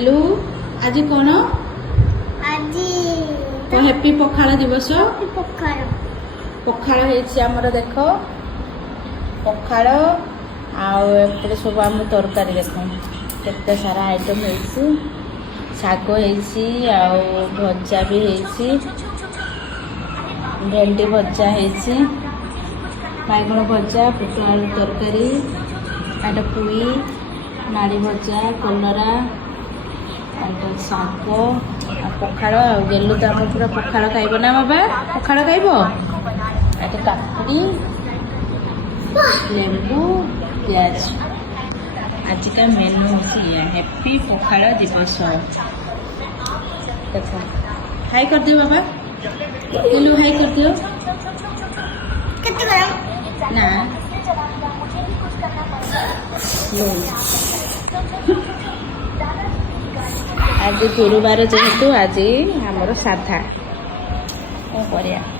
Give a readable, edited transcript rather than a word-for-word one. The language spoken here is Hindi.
हेलो आज कौन आज तो हैप्पी पखाल दिवस पखाल पखाल होमर देख पखाल आउ सब आम तरकारी देख केते सारा आइटम हो शाग हो भजा भी हो भेंडी भजा हो बैगण भजा पुटल आलू तरकारी आटा पुई नाड़ी भजा कलरा शाग पखाड़ गेलु तो आम पूरा पखाड़ खाइब ना बाबा पखाड़ खाइब आटे काकुड़ी लेंबू प्याज आज का मेनू होची हैप्पी पखाड़ दिवस देखो हाई कर दियो बाबा गेलु हाई कर दियो ना आज गुरुवार जेहेतु आज आमर साधा क्या